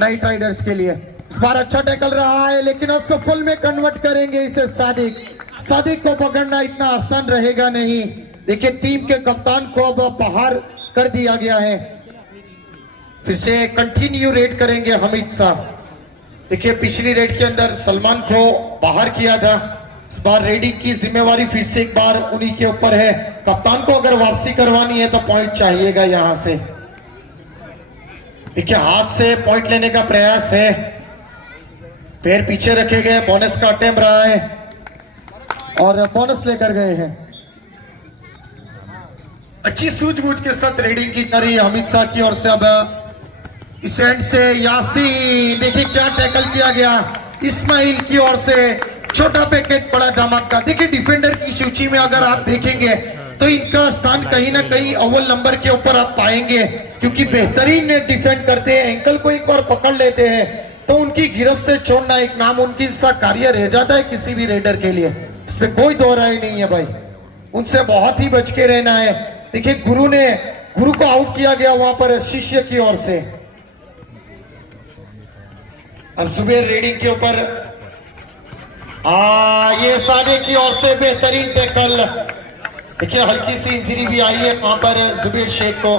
Night Riders के लिए। इस बार अच्छा टैकल रहा है लेकिन असफल में कन्वर्ट करेंगे इसे सादिक को पकड़ना इतना आसान रहेगा नहीं। देखिए टीम के कप्तान को अब बाहर कर दिया गया है। फिर से कंटिन्यू रेड करेंगे हमीद शाह। देखिए पिछली रेड के अंदर सलमान को बाहर किया था, इस बार रेडिंग की जिम्मेवारी फिर से एक बार उन्हीं के ऊपर है। कप्तान को अगर वापसी करवानी है तो पॉइंट चाहिएगा यहां से। देखिए हाथ से पॉइंट लेने का प्रयास है, पैर पीछे रखे गए, बोनस का अटेम्प्ट रहा है और बोनस लेकर गए हैं। अच्छी सूझबूझ के साथ रेडिंग की जा रही है हमीद शाह की ओर से। अब इस एंड से यासीन, देखिए क्या टैकल किया गया इस्माइल की ओर से। छोटा पैकेट बड़ा धमाका। देखिए डिफेंडर की सूची में अगर आप देखेंगे तो इनका स्थान कहीं ना कहीं अव्वल नंबर के ऊपर आप पाएंगे, क्योंकि बेहतरीन डिफेंड करते हैं। एंकल को एक बार पकड़ लेते हैं तो उनकी गिरफ्त से छोड़ना एक नामुमकिन सा कार्य रह जाता है किसी भी रेडर के लिए, इसमें कोई दो राय नहीं है भाई। उनसे बहुत ही बच के रहना है। देखिए गुरु को आउट किया गया वहां पर शिष्य की ओर से। अब जुबेर रेडिंग के ऊपर ये सादिक की ओर से बेहतरीन टैकल। देखिए हल्की सी इंजरी भी आई है वहां पर जुबेर शेख को।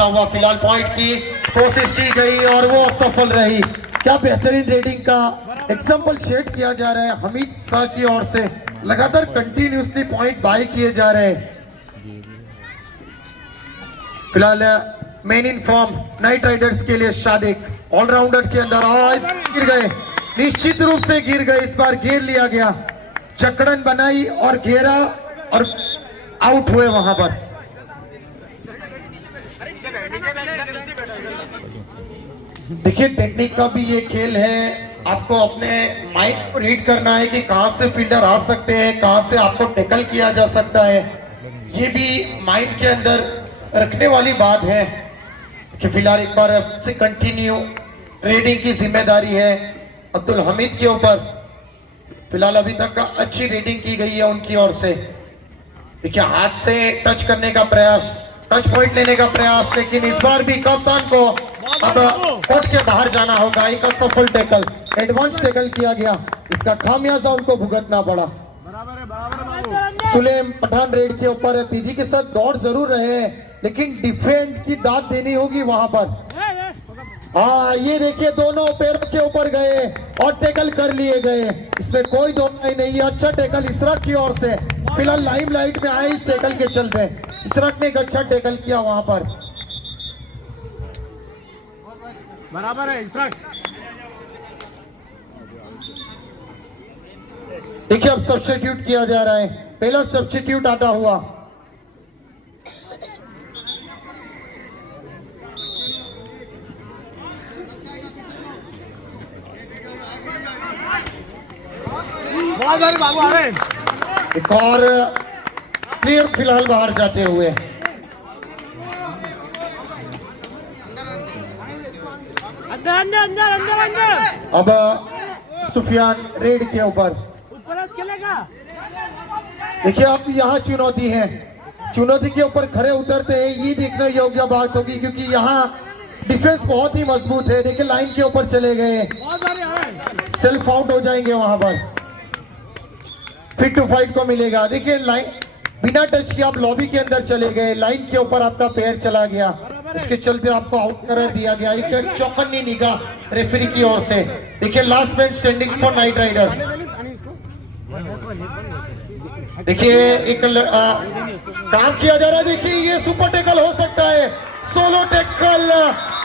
हुआ फिलहाल पॉइंट की कोशिश की गई और वो सफल रही। क्या बेहतरीन रेडिंग का एग्जांपल शेयर किया जा रहा है हमीद शाह की ओर से। लगातार कंटिन्यूसली पॉइंट बाय किए जा रहे हैं। फिलहाल main in form night Riders के लिए सादिक ऑलराउंडर के अंदर गिर गए, निश्चित रूप से गिर गए। इस बार घेर लिया गया, चकड़न बनाई और घेरा और आउट हुए वहां पर। देखिए टेक्निक का भी ये खेल है, आपको अपने माइंड को रीड करना है कि कहां से फील्डर आ सकते हैं, कहां से आपको टैकल किया जा सकता है। ये भी माइंड के अंदर रखने वाली बात है कि फिलहाल एक बार से कंटिन्यू रेडिंग की जिम्मेदारी है अब्दुल हमीद के ऊपर। फिलहाल अभी तक अच्छी रेडिंग की गई है उनकी ओर से। देखिए हाथ से टच करने का प्रयास, टच पॉइंट लेने का प्रयास, लेकिन इस बार भी कप्तान को अब कोर्ट के बाहर जाना होगा। एक असफल टैकल, एडवांस टैकल किया गया, इसका खामियाजा उनको भुगतना पड़ा। सुलेम पठान रेड के ऊपर तेजी के साथ दौड़ जरूर रहे हैं लेकिन डिफेंड की दाद देनी होगी वहां पर। ये देखिए दोनों पैरों के ऊपर गए और टैकल कर लिए गए, इसमें कोई दो नहीं है। अच्छा टैकल इसराक की ओर से, फिलहाल लाइमलाइट में आए इस टैकल के चलते। इसराक ने एक अच्छा टैकल किया वहां पर। बराबर है इसराक। देखिए अब सब्स्टिट्यूट किया जा रहा है, पहला सब्स्टिट्यूट आता हुआ। बाबू आ रहे। एक और प्लेयर फिलहाल बाहर जाते हुए। अंदर। अब सुफियान रेड के ऊपर। खेलेगा। देखिए अब यहाँ चुनौती है, चुनौती के ऊपर खड़े उतरते हैं ये देखने योग्य बात होगी, क्योंकि यहाँ डिफेंस बहुत ही मजबूत है। देखिए लाइन के ऊपर चले गए, सेल्फ आउट हो जाएंगे वहां पर, फिट टू फाइट को मिलेगा। देखिए लाइन बिना टच के आप लॉबी के अंदर चले गए, लाइन के ऊपर आपका पैर चला गया, इसके चलते आपको आउट करार दिया गया। एक चौकन्नी निगाह रेफरी की ओर से। देखिए last man standing for night Riders. देखिए एक काम किया जा रहा है। देखिए ये सुपर टैकल हो सकता है, सोलो टैकल।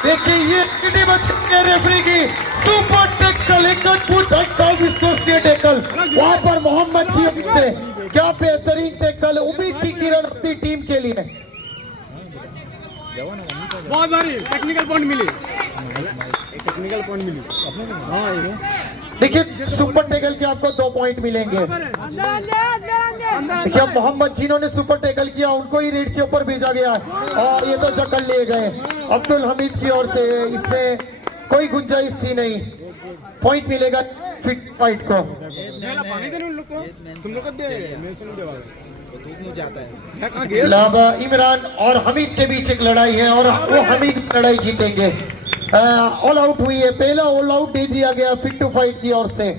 देखिए ये कितनी बच गई रेफरी की, सुपर टैकल, एक अद्भुत विश्वसनीय टैकल वहां पर मोहम्मद की से। क्या बेहतरीन टैकल, उम्मीद की किरण अपनी टीम के लिए। बहुत भारी टेक्निकल पॉइंट मिली, टेक्निकल पॉइंट मिली। देखिए सुपर टैकल के आपको 2 पॉइंट मिलेंगे। देखिए अब मोहम्मद जिन्होंने सुपर टैकल किया उनको ही रेड के ऊपर भेजा गया और ये तो जकड़ लिए गए अब्दुल हमीद की ओर से। इसमें कोई गुंजाइश थी नहीं, पॉइंट मिलेगा फिट फाइट को। अब इमरान और हमीद के बीच एक लड़ाई है और वो हमीद लड़ाई जीतेंगे। ऑल आउट हुई है, पहला ऑल आउट दे दिया गया फिट टू फाइट की ओर से।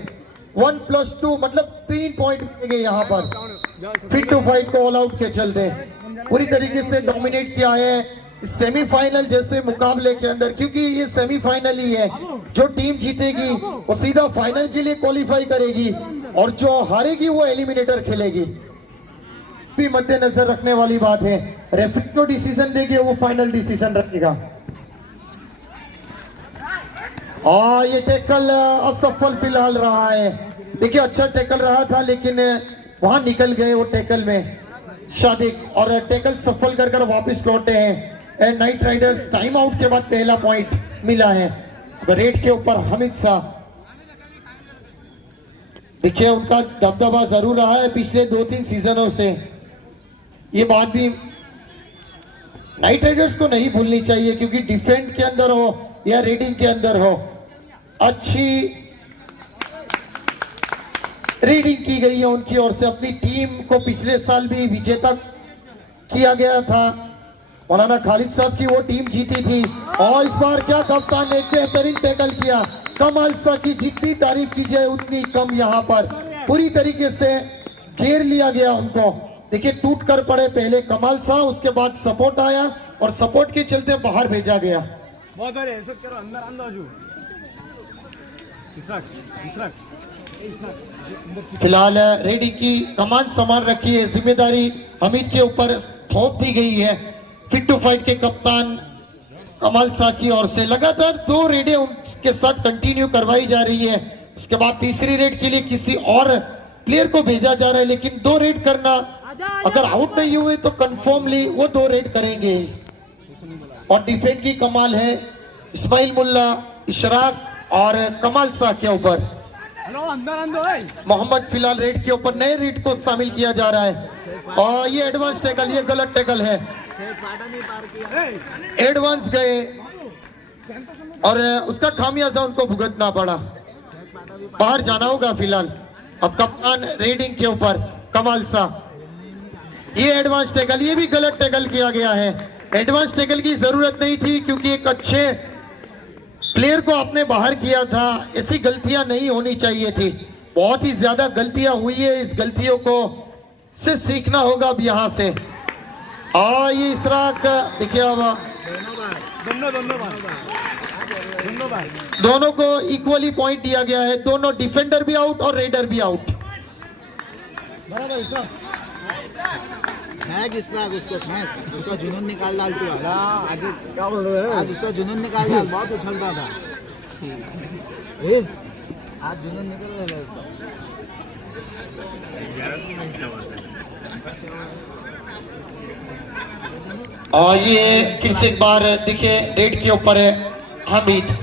1+2 मतलब 3 पॉइंट मिलेंगे यहाँ पर फिट टू फाइट को ऑल आउट के चलते। पूरी तरीके से डोमिनेट किया है सेमीफाइनल जैसे मुकाबले के अंदर, क्योंकि ये सेमीफाइनल ही है। जो टीम जीतेगी वो सीधा फाइनल के लिए क्वालिफाई करेगी और जो हारेगी वो एलिमिनेटर खेलेगी। भी मद्देनजर रखने वाली बात है, रेफरी जो डिसीजन देगी वो फाइनल डिसीजन रखेगा। ये टैकल असफल फिलहाल रहा है। देखिए अच्छा टैकल रहा था लेकिन वहां निकल गए वो टैकल में शादिक, और टैकल सफल कर कर वापस लौटे हैं। नाइट राइडर्स टाइम आउट के बाद पहला पॉइंट मिला है रेड के ऊपर हमीद शाह। देखिए उनका दबदबा जरूर रहा है पिछले 2-3 सीजनों से, ये बात भी नाइट राइडर्स को नहीं भूलनी चाहिए, क्योंकि डिफेंड के अंदर हो या रेडिंग के अंदर हो अच्छी रीडिंग की गई है उनकी ओर से। अपनी टीम को पिछले साल भी विजेता किया गया था, मौलाना खालिद साहब की वो टीम जीती थी। और इस बार क्या कप्तान ने बेहतरीन टैकल किया। कमाल शाह की जितनी तारीफ की जाए उतनी कम, यहाँ पर पूरी तरीके से घेर लिया गया उनको। देखिए टूट कर पड़े पहले कमाल शाह, उसके बाद सपोर्ट आया और सपोर्ट के चलते बाहर भेजा गया। बहुत बढ़िया, ऐसा करो, अंदर अंदर फिलहाल रेडी की कमान संभाल रखी है, जिम्मेदारी हमीद के ऊपर थोप दी गई है फिट टू फाइट के कप्तान कमाल शाह की ओर से। लगातार 2 रेडें उनके साथ कंटिन्यू करवाई जा रही है। इसके बाद तीसरी रेड के लिए किसी और प्लेयर को भेजा जा रहा है, लेकिन 2 रेड करना, अगर आउट नहीं हुए तो कंफर्मली वो 2 रेड करेंगे। और डिफेंड की कमाल है इस्माइल मुल्ला, इशराक और कमाल शाह के ऊपर। मोहम्मद फिलहाल रेड के ऊपर नए रेड को शामिल किया जा रहा है। और ये एडवांस टैकल, ये गलत टैकल है, एडवांस गए और उसका खामियाजा उनको भुगतना पड़ा, बाहर जाना होगा फिलहाल। अब कप्तान रेडिंग के ऊपर कमाल शाह, ये एडवांस टैकल, ये भी गलत टैकल किया गया है। एडवांस टैकल की जरूरत नहीं थी, क्योंकि एक अच्छे प्लेयर को आपने बाहर किया था। ऐसी गलतियां नहीं होनी चाहिए थी, बहुत ही ज्यादा गलतियां हुई है, इस गलतियों को से सीखना होगा अब यहाँ से। ये इशराक देखिए, अब दोनों को इक्वली पॉइंट दिया गया है, दोनों डिफेंडर भी आउट और रेडर भी आउट। फेंक इशराक, उसको फेंक, उसका जुनून निकाल डाल तू। आज क्या बोल रहे हो? आज उसका जुनून निकाल डाल, बहुत उछलता था आज जुनून निकल रहा है उसका। और ये फिर से एक बार देखिए रेड के ऊपर है हमीद,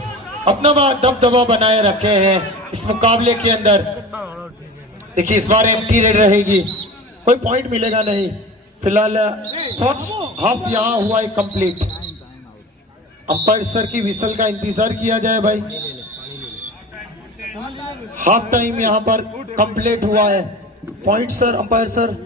अपना दबदबा बनाए रखे हैं इस मुकाबले के अंदर। देखिए इस बार एम्प्टी रेड रहेगी, कोई पॉइंट मिलेगा नहीं। फिलहाल फर्स्ट हाफ यहाँ हुआ है कंप्लीट। अंपायर सर की विसल का इंतजार किया जाए भाई। हाफ टाइम यहाँ पर कंप्लीट हुआ है। Point sir, umpire sir.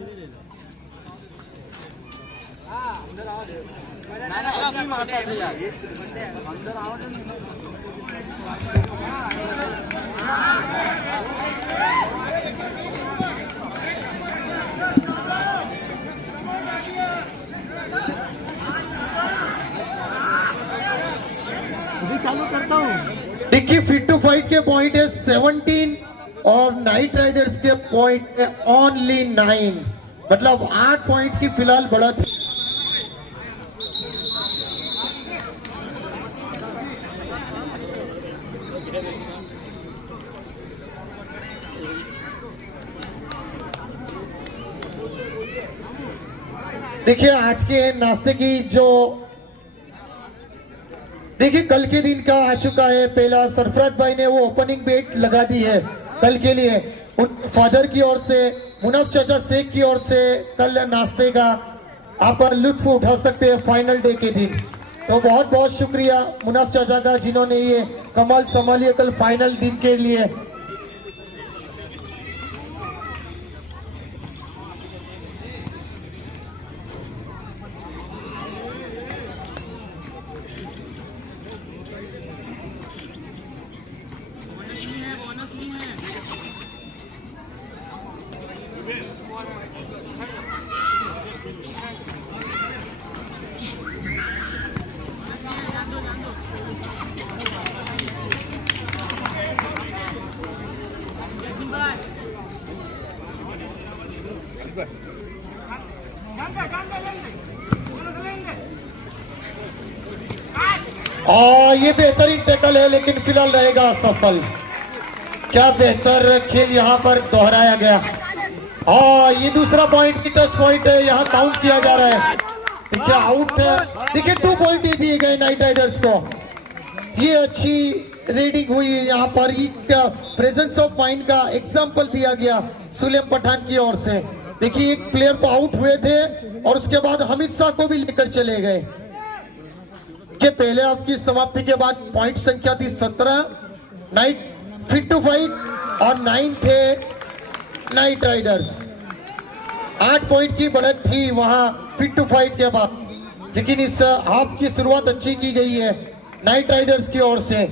चालू करता हूँ। देखिए फिट टू फाइट के पॉइंट है 17 और नाइट राइडर्स के पॉइंट है ओनली 9, मतलब 8 पॉइंट की फिलहाल बढ़त है। देखिए आज के नाश्ते की जो देखिए कल के दिन का आ चुका है। पहला सरफराज भाई ने वो ओपनिंग बेट लगा दी है कल के लिए, उन फादर की ओर से, मुनफ चाचा शेख की ओर से कल नाश्ते का आप लुत्फ उठा सकते हैं फाइनल डे के दिन। तो बहुत बहुत शुक्रिया मुनफ चाचा का, जिन्होंने ये कमाल संभालिए कल फाइनल दिन के लिए। और ये बेहतरीन टैकल है, लेकिन फिलहाल रहेगा असफल। क्या बेहतर खेल यहाँ पर दोहराया गया। और ये दूसरा पॉइंट की टच पॉइंट है, यहाँ काउंट किया जा रहा है। देखिए आउट है, देखिए 2 पॉइंट दे दिए गए नाइट राइडर्स को। ये अच्छी रीडिंग हुई है यहाँ पर, प्रेजेंस ऑफ माइंड का एग्जाम्पल दिया गया सुलेम पठान की ओर से। देखिए एक प्लेयर तो आउट हुए थे और उसके बाद हमीद शाह को भी लेकर चले गए। के पहले हाफ की समाप्ति के बाद पॉइंट संख्या थी 17, नाइट फिट टू फाइट और 9 थे नाइट राइडर्स। 8 पॉइंट की बढ़त थी वहां फिट टू फाइट के बाद, लेकिन इस हाफ की शुरुआत अच्छी की गई है नाइट राइडर्स की ओर से।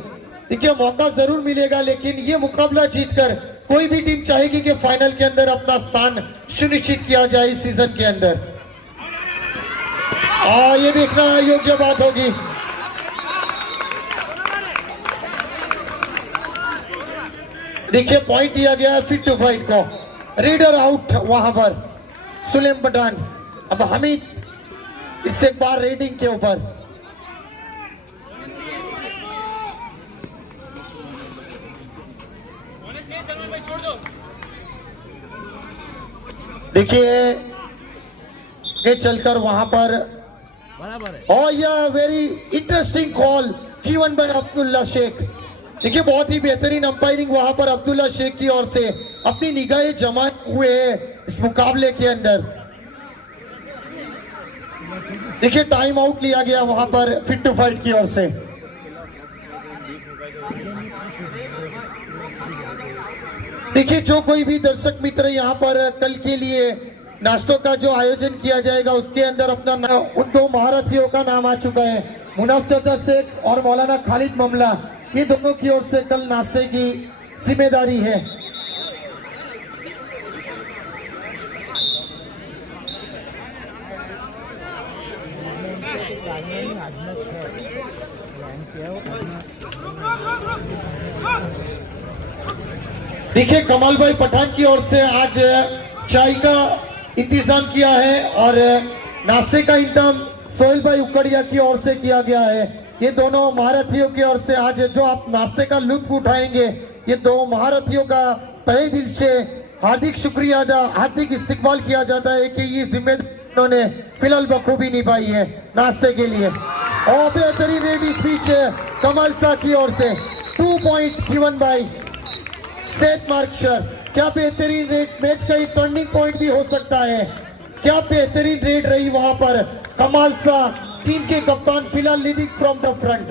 देखिए मौका जरूर मिलेगा, लेकिन ये मुकाबला जीतकर कोई भी टीम चाहेगी कि फाइनल के अंदर अपना स्थान सुनिश्चित किया जाए इस सीजन के अंदर। ये देखना योग्य बात होगी। देखिए पॉइंट दिया गया है फिट टू फाइट को। रीडर आउट वहां पर सुलेम पठान। अब हमीद इससे एक बार रेडिंग के ऊपर। देखिए ये चलकर वहां पर, और यह very interesting call given by Abdullah Sheikh. देखिए बहुत ही बेहतरीन अंपायरिंग वहां पर अब्दुल्ला शेख की ओर से अपनी निगाहें जमाए हुए इस मुकाबले के अंदर। देखिए टाइम आउट लिया गया वहां पर फिट टू फाइट की ओर से। देखिए जो कोई भी दर्शक मित्र यहाँ पर कल के लिए नाश्तों का जो आयोजन किया जाएगा उसके अंदर अपना नाम, उन 2 महारथियों का नाम आ चुका है, मुनाफ चाचा शेख और मौलाना खालिद ममला। ये दोनों की ओर से कल नाश्ते की जिम्मेदारी है। देखिए कमाल भाई पठान की ओर से आज चाय का इंतजाम किया है और नाश्ते का इंतजाम सोहेल भाई उकड़िया की ओर से किया गया है। ये दोनों महारथियों की ओर से आज जो आप नाश्ते का लुत्फ उठाएंगे, ये 2 महारथियों का तहे दिल से हार्दिक शुक्रिया अदा, हार्दिक इस्तकबाल किया जाता है कि ये जिम्मेदारी उन्होंने फिलहाल बखूबी निभाई है नाश्ते के लिए। और बेहतरीन रेडी स्पीच कमाल शाह की ओर से 2 पॉइंट गिवन बाय सेठ मार्कशर। क्या बेहतरीन रेड, मैच का एक टर्निंग पॉइंट भी हो सकता है। क्या बेहतरीन रेड रही वहां पर। कमाल शाह टीम के कप्तान फिलहाल लीडिंग फ्रॉम द फ्रंट।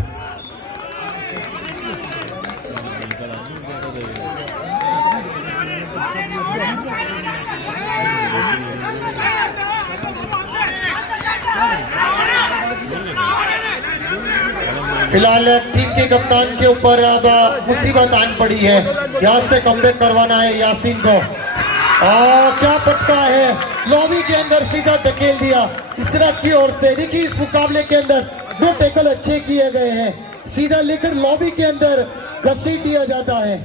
फिलहाल टीम के कप्तान के ऊपर अब मुसीबत आन पड़ी है, यहाँ से कमबैक करवाना है यासीन को। क्या पटका है, लॉबी के अंदर सीधा धकेल दिया इशरक की ओर से। देखिए इस मुकाबले के अंदर 2 टैकल अच्छे किए गए हैं, सीधा लेकर लॉबी के अंदर घसीट दिया जाता है।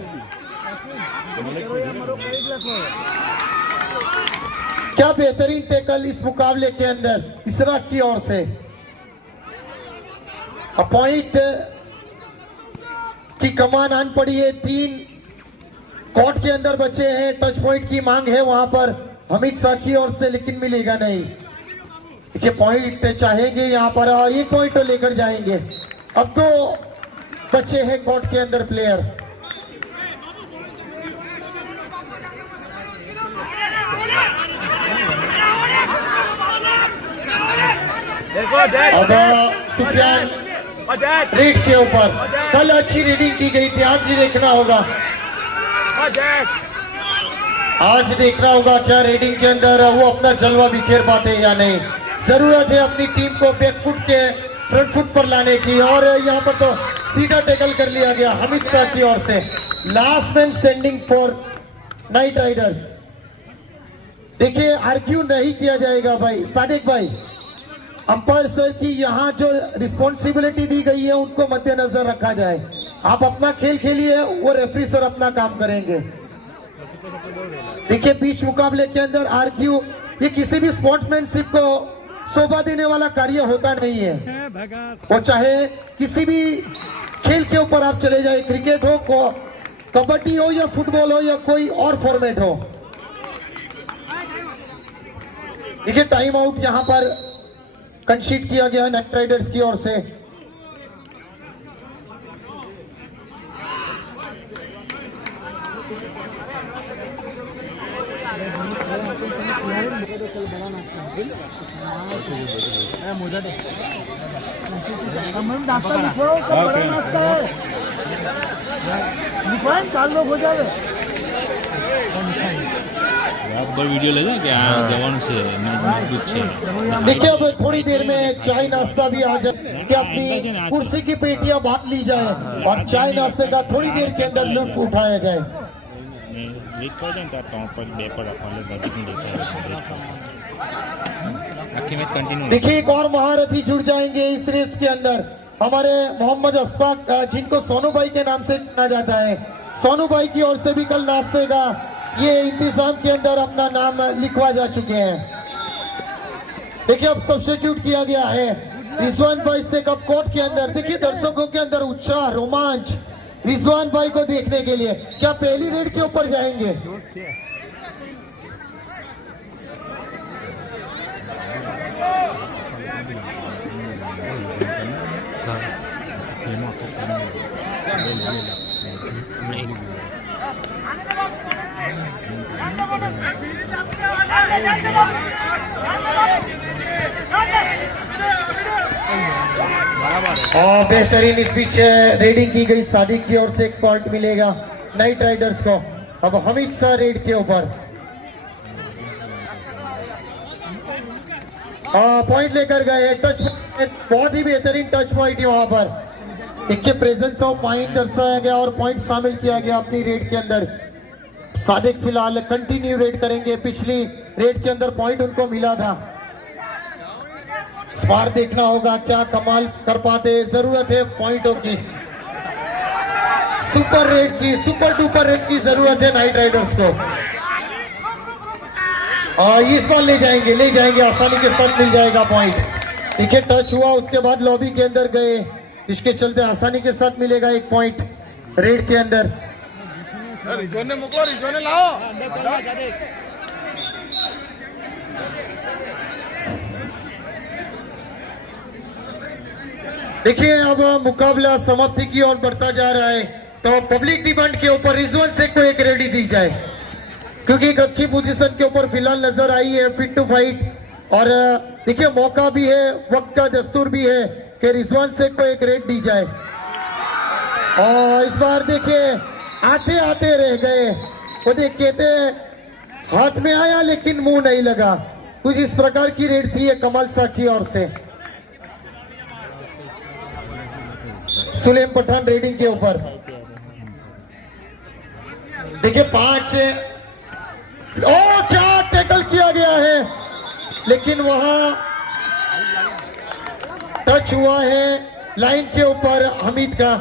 क्या बेहतरीन टैकल इस मुकाबले के अंदर इशरक की ओर से। पॉइंट की कमान आन पड़ी है, 3 कोर्ट के अंदर बचे हैं। टच पॉइंट की मांग है वहां पर हमीद शाह की ओर से, लेकिन मिलेगा नहीं। देखिए पॉइंट चाहेंगे यहाँ पर, 1 पॉइंट तो लेकर जाएंगे। अब तो बचे हैं कोर्ट के अंदर प्लेयर। अब सुफियान रेड के ऊपर, कल अच्छी रीडिंग की गई थी, आज ही देखना होगा। आज देखना होगा क्या रेडिंग के अंदर वो अपना जलवा बिखेर पाते हैं या नहीं। जरूरत है अपनी टीम को बैकफुट के फ्रंट फुट पर लाने की, और यहाँ पर तो सीधा टैकल कर लिया गया हमीद शाह की ओर से। Last man standing for night Riders. देखिए आर्ग्यू नहीं किया जाएगा भाई सादिक भाई। अंपायर सर की यहाँ जो रिस्पॉन्सिबिलिटी दी गई है उनको मद्देनजर रखा जाए। आप अपना खेल खेलिए, वो रेफरी सर अपना काम करेंगे। देखिए बीच मुकाबले के अंदर आर्ग्यू ये किसी भी स्पोर्ट्समैनशिप को शोभा देने वाला कार्य होता नहीं है। वो चाहे किसी भी खेल के ऊपर आप चले जाए, क्रिकेट हो, कबड्डी हो या फुटबॉल हो या कोई और फॉर्मेट हो। देखिए टाइम आउट यहां पर कंसीड किया गया है नाइट राइडर्स की ओर से। वीडियो ले जाए क्या जवान से देखिए अब थोड़ी देर में चाय नाश्ता भी आ जाए कि अपनी कुर्सी की पेटियां बांट ली जाए और चाय नाश्ते का थोड़ी देर के अंदर लुत्फ उठाया जाए। देखिए एक और महारथी जुड़ जाएंगे इस रेस के अंदर, हमारे मोहम्मद अशफाक जिनको सोनू भाई के नाम से जाना जाता है। सोनू भाई की ओर से भी कल नाश्ते का ये इंतजाम के अंदर अपना नाम लिखवा जा चुके हैं। देखिए अब सब्स्टिट्यूट किया गया है रिजवान भाई से कप कोर्ट के अंदर। देखिए दर्शकों के अंदर उत्साह, रोमांच रिजवान भाई को देखने के लिए। क्या पहली रेड के ऊपर जाएंगे? बेहतरीन इस बीच रेडिंग की गई, सादिक की ओर से एक पॉइंट मिलेगा नाइट राइडर्स को। अब हमीद शाह रेड के ऊपर पॉइंट लेकर गए। टच बहुत ही बेहतरीन टच पॉइंट वहां पर। देखिए प्रेजेंस ऑफ माइंड दर्शाया गया और पॉइंट शामिल किया गया अपनी रेड के अंदर। सादिक फिलहाल कंटिन्यू रेड करेंगे, पिछली रेड के अंदर पॉइंट उनको मिला था। इस बार देखना होगा क्या कमाल कर पाते। जरूरत है पॉइंटों की, सुपर रेड की, सुपर डुपर रेड की जरूरत है नाइट राइडर्स को। इस बार ले जाएंगे आसानी के साथ मिल जाएगा पॉइंट। देखिए टच हुआ, उसके बाद लॉबी के अंदर गए, इसके चलते आसानी के साथ मिलेगा एक पॉइंट रेड के अंदर। देखिए अब मुकाबला समाप्ति की ओर बढ़ता जा रहा है, तो पब्लिक डिमांड के ऊपर रिजवान शेख को एक रेडी दी जाए, क्योंकि एक अच्छी पोजीशन के ऊपर फिलहाल नजर आई है, फिट टू फाइट। और देखिए मौका भी है, वक्त का दस्तूर भी है कि रिजवान शेख को एक रेड दी जाए। और इस बार देखिए आते आते रह गए, वो देख कहते हाथ में आया लेकिन मुंह नहीं लगा, कुछ इस प्रकार की रेड थी कमाल शाह की ओर से। सुलेम पठान रेडिंग के ऊपर देखिए 5 क्या टैकल किया गया है, लेकिन वहां टच हुआ है लाइन के ऊपर हमीद का।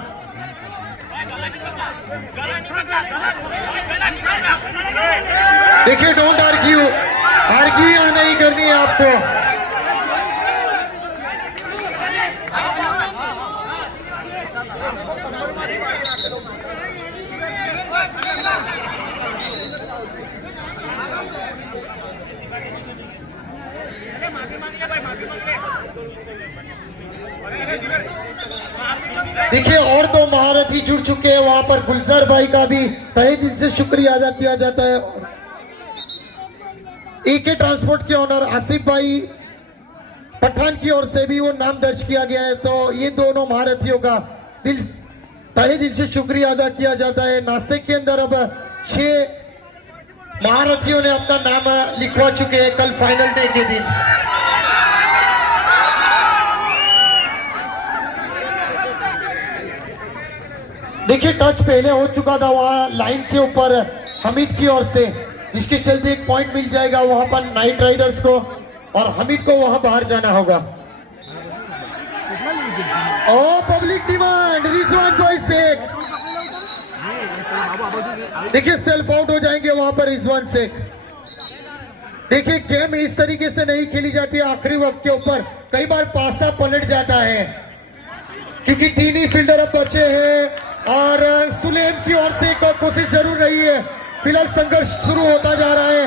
देखिए डोंट आर्ग्यू नहीं करनी है आपको। देखिए और दो महारथी जुड़ चुके हैं वहां पर। गुलजार भाई का भी तहे दिल से शुक्रिया अदा किया जाता है। एके ट्रांसपोर्ट के ओनर आसिफ भाई पठान की ओर से भी वो नाम दर्ज किया गया है, तो ये दोनों महारथियों का तहे दिल से शुक्रिया अदा किया जाता है। नाश्ते के अंदर अब 6 महारथियों ने अपना नाम लिखवा चुके हैं कल फाइनल डे के दिन। देखिए टच पहले हो चुका था वहां लाइन के ऊपर हमीद की ओर से, जिसके चलते एक पॉइंट मिल जाएगा वहां पर नाइट राइडर्स को, और हमीद को वहां बाहर जाना होगा। ओ पब्लिक डिमांड रिजवान भाई शेख, देखिए सेल्फ आउट हो जाएंगे वहां पर रिजवान शेख। देखिए गेम इस तरीके से नहीं खेली जाती है आखिरी वक्त के ऊपर, कई बार पासा पलट जाता है क्योंकि 3 ही फील्डर अब बचे हैं और सुलेम की ओर से एक कोशिश जरूर रही है। फिलहाल संघर्ष शुरू होता जा रहा है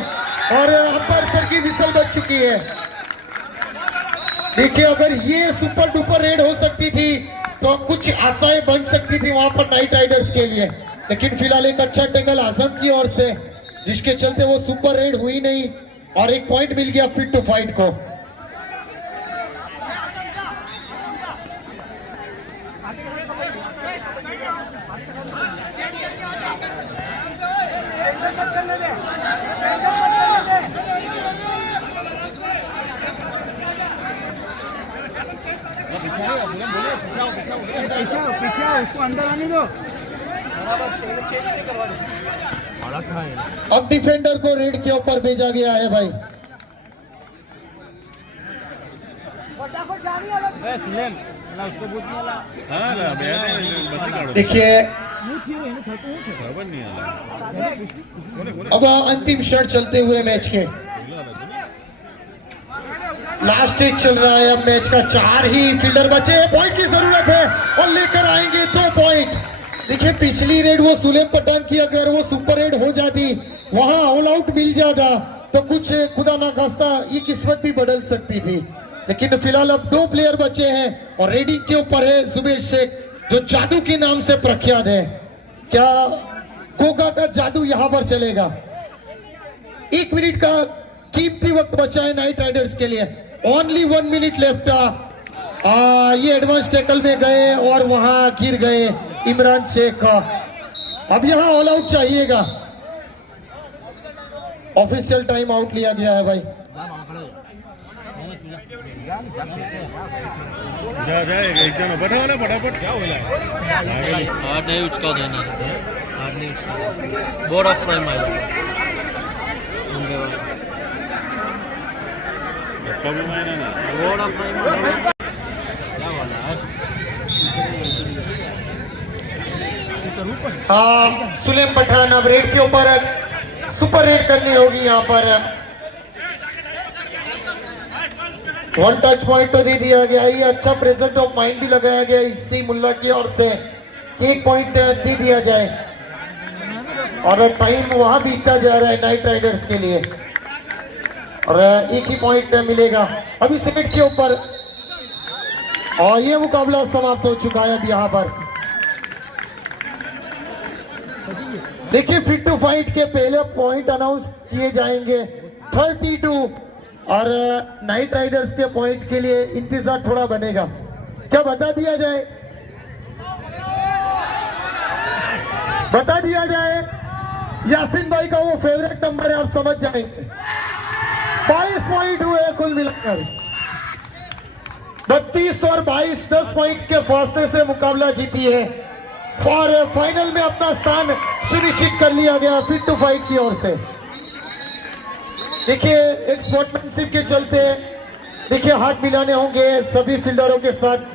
और अंपायर सर की विसल बज चुकी है। देखिए अगर ये सुपर डुपर रेड हो सकती थी तो कुछ आशाएं बन सकती थी वहां पर नाइट राइडर्स के लिए, लेकिन फिलहाल एक अच्छा टैकल आजम की ओर से जिसके चलते वो सुपर रेड हुई नहीं और एक पॉइंट मिल गया फिट टू फाइट को। पीछे उसको अंदर आने दो। अब डिफेंडर को रेड के ऊपर भेजा गया है भाई। देखिए अब अंतिम शॉट चलते हुए मैच के लास्ट स्टेज चल रहा है अब मैच का। 4 ही फील्डर बचे, पॉइंट की जरूरत है और लेकर आएंगे 2 पॉइंट। देखिए पिछली रेड वो सुलेम पठान की अगर वो सुपर रेड हो जाती, वहां ऑल आउट मिल जाता तो कुछ खुदा ना खास्ता ये किस्मत भी बदल सकती थी, लेकिन फिलहाल अब 2 प्लेयर बचे हैं और रेडिंग के ऊपर है जुबेर शेख जो जादू के नाम से प्रख्यात है। क्या गोगा का जादू यहां पर चलेगा? 1 मिनट का कीमती वक्त बचा है नाइट राइडर्स के लिए, ओनली 1 मिनट लेफ्ट। ये एडवांस टैकल में गए और वहां गिर गए इमरान शेख। अब यहां ऑल आउट चाहिएगा, ऑफिशियल टाइम आउट लिया गया है भाई। हार्ड नहीं उचका देना, हार्ड नहीं उचका, बोर्ड ऑफ फ्राइम बोर्ड ऑफ फ्राइम क्या वाला है। सुलेम पठान अब रेड के ऊपर सुपर रेड करनी होगी यहाँ पर। 1 टच पॉइंट तो दे दिया गया, ये अच्छा प्रेजेंट ऑफ माइंड भी लगाया गया इसी मुल्ला की ओर से, 1 पॉइंट दे दिया जाए और टाइम वहां बीतता जा रहा है नाइट राइडर्स के लिए और 1 ही पॉइंट मिलेगा अभी सेकंड के ऊपर और ये मुकाबला समाप्त हो चुका है अब यहाँ पर। देखिए फिट टू फाइट के पहले पॉइंट अनाउंस किए जाएंगे 32 और नाइट राइडर्स के पॉइंट के लिए इंतजार थोड़ा बनेगा। क्या बता दिया जाए? बता दिया जाए यासीन भाई का वो फेवरेट नंबर है, आप समझ जाएंगे। 22 पॉइंट हुए कुल मिलाकर, 32 और 22 10 पॉइंट के फासले से मुकाबला जीती है और फाइनल में अपना स्थान सुनिश्चित कर लिया गया फिट टू फाइट की ओर से। देखिए एक स्पोर्ट्समैनशिप के चलते देखिए हाथ मिलाने होंगे सभी फील्डरों के साथ।